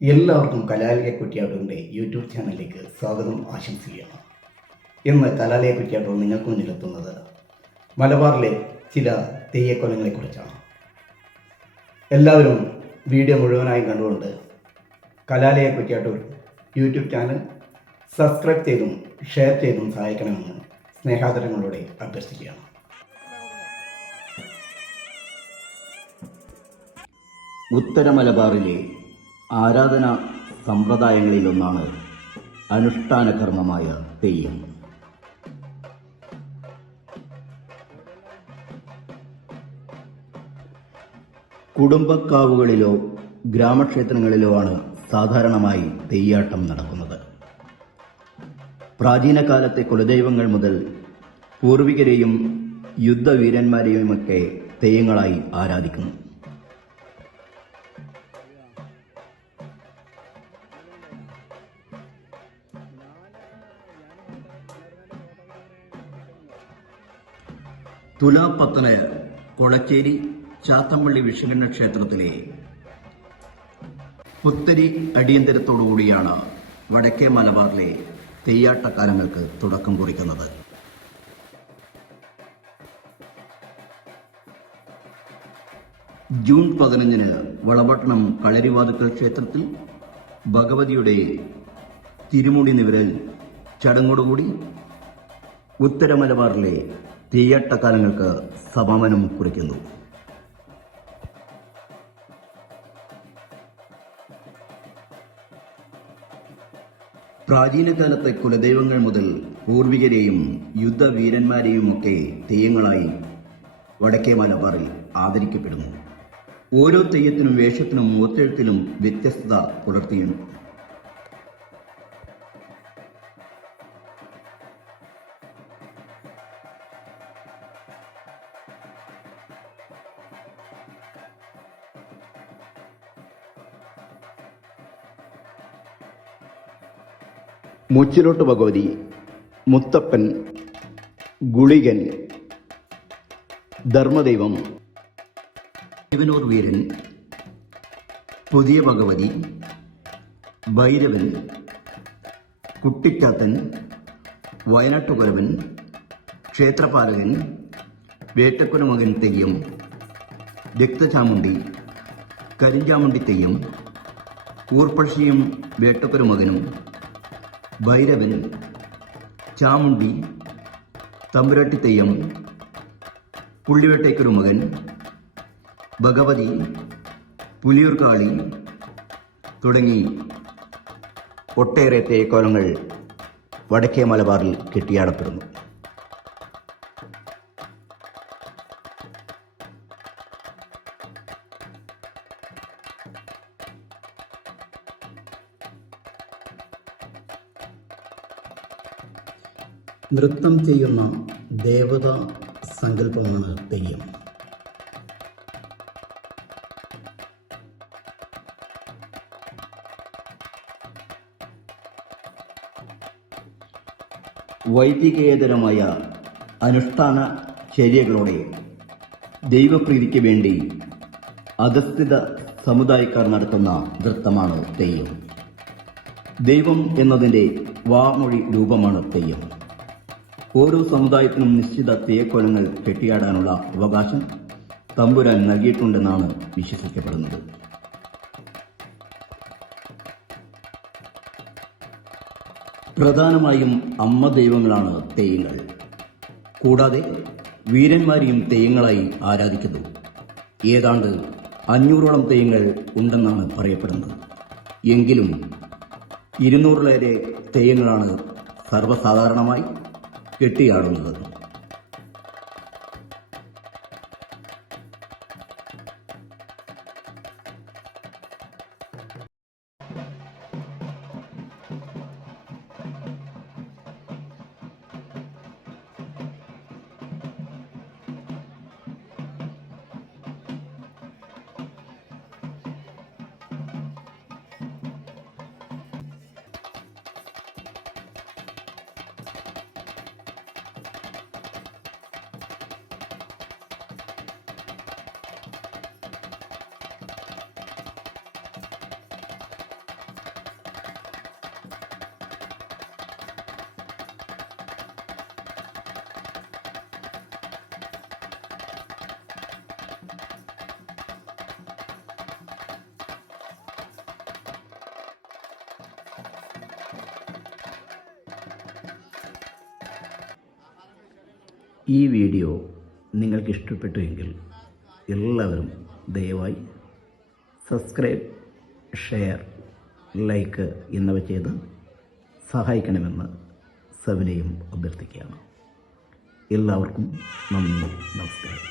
എല്ലാവർക്കും കലാലയ കുറ്റിയാട്ടൂരിന്റെ യൂട്യൂബ് ചാനലിലേക്ക് സ്വാഗതം ആശംസിക്കുകയാണ് ഇന്ന് കലാലയ കുറ്റിയാട്ടൂർ നിങ്ങൾക്ക് മുന്നിലെത്തുന്നത് മലബാറിലെ ചില തെയ്യക്കൊലങ്ങളെക്കുറിച്ചാണ്. എല്ലാവരും വീഡിയോ മുഴുവനായി കണ്ടുകൊണ്ട് Kalalaya Kuttiattoor YouTube channel subscribe ചെയ്തും ഷെയർ ചെയ്തും സഹായിക്കണമെന്ന് സ്നേഹാദരങ്ങളോടെ അഭ്യർത്ഥിക്കുകയാണ്. ഉത്തര മലബാറിലെ ആരാധന സമ്പ്രദായങ്ങളിലൊന്നാണ് അനുഷ്ഠാന കർമ്മമായ തെയ്യം. കുടുംബക്കാവുകളിലോ ഗ്രാമക്ഷേത്രങ്ങളിലോ ആണ് സാധാരണമായി തെയ്യാട്ടം നടക്കുന്നത്. പ്രാചീന കാലത്തെ കുലദൈവങ്ങൾ മുതൽ പൂർവികരെയും യുദ്ധവീരന്മാരെയുമൊക്കെ തെയ്യങ്ങളായി ആരാധിക്കുന്നു. തുലാപ്പത്തല കൊളച്ചേരി ചാത്തമ്പള്ളി വിഷുകണ്ണ ക്ഷേത്രത്തിലെ പുത്തരി അടിയന്തരത്തോടുകൂടിയാണ് വടക്കേ മലബാറിലെ തെയ്യാട്ടക്കാലങ്ങൾക്ക് തുടക്കം കുറിക്കുന്നത്. ജൂൺ പതിനഞ്ചിന് വളപട്ടണം കളരിവാതുക്കൽ ക്ഷേത്രത്തിൽ ഭഗവതിയുടെ തിരുമുടി നിവരൽ ചടങ്ങോടുകൂടി ഉത്തര മലബാറിലെ കാലങ്ങൾക്ക് സമാപനം കുറിക്കുന്നു. പ്രാചീനകാലത്തെ കുലദൈവങ്ങൾ മുതൽ പൂർവികരെയും യുദ്ധവീരന്മാരെയും ഒക്കെ തെയ്യങ്ങളായി വടക്കേ മലബാറിൽ ആദരിക്കപ്പെടുന്നു. ഓരോ തെയ്യത്തിനും വേഷത്തിനും മുഖത്തെഴുത്തിലും വ്യത്യസ്തത പുലർത്തിയുന്നു മുച്ചിലോട്ട് ഭഗവതി മുത്തപ്പൻ ഗുളികൻ ധർമ്മദൈവം ശിവനൂർ വീരൻ പുതിയ ഭഗവതി ഭൈരവൻ കുട്ടിച്ചാത്തൻ വയനാട്ടുകുരവൻ ക്ഷേത്രപാലകൻ വേട്ടക്കുരമകൻ തെയ്യം രക്തചാമുണ്ടി കരിഞ്ചാമുണ്ടി തെയ്യം ഊർപ്പക്ഷിയും വേട്ടക്കുരമകനും ഭൈരവൻ ചാമുണ്ടി തമ്പുരാട്ടി തെയ്യം പുള്ളിവേട്ടയ്ക്കൊരു മകൻ ഭഗവതി പുലിയൂർക്കാളി തുടങ്ങി ഒട്ടേറെ തേക്കോലങ്ങൾ വടക്കേ മലബാറിൽ കെട്ടിയാടപ്പെടുന്നു. നൃത്തം ചെയ്യുന്ന ദേവത സങ്കല്പമാണ് തെയ്യം. വൈദികേതരമായ അനുഷ്ഠാന ചര്യകളോടെ ദൈവപ്രീതിക്ക് വേണ്ടി അധസ്ഥിത സമുദായക്കാർ നടത്തുന്ന നൃത്തമാണ് തെയ്യം. ദൈവം എന്നതിന്റെ വാമൊഴി രൂപമാണ് തെയ്യം. ഓരോ സമുദായത്തിനും നിശ്ചിത തേക്കോലങ്ങൾ കെട്ടിയാടാനുള്ള അവകാശം തമ്പുരാൻ നൽകിയിട്ടുണ്ടെന്നാണ് വിശ്വസിക്കപ്പെടുന്നത്. പ്രധാനമായും അമ്മ ദൈവങ്ങളാണ് തെയ്യങ്ങൾ. കൂടാതെ വീരന്മാരെയും തെയ്യങ്ങളായി ആരാധിക്കുന്നു. ഏതാണ്ട് അഞ്ഞൂറോളം തെയ്യങ്ങൾ ഉണ്ടെന്നാണ് പറയപ്പെടുന്നത്. എങ്കിലും ഇരുന്നൂറിലേറെ തെയ്യങ്ങളാണ് സർവസാധാരണമായി കെട്ടിയാടുന്നത് ഈ വീഡിയോ നിങ്ങൾക്ക് ഇഷ്ടപ്പെട്ടു എങ്കിൽ എല്ലാവരും ദയവായി സബ്സ്ക്രൈബ് ഷെയർ ലൈക്ക് എന്നിവ ചെയ്ത് സഹായിക്കണമെന്ന് സവിനയും അഭ്യർത്ഥിക്കുകയാണ്. എല്ലാവർക്കും നന്ദി നമസ്കാരം.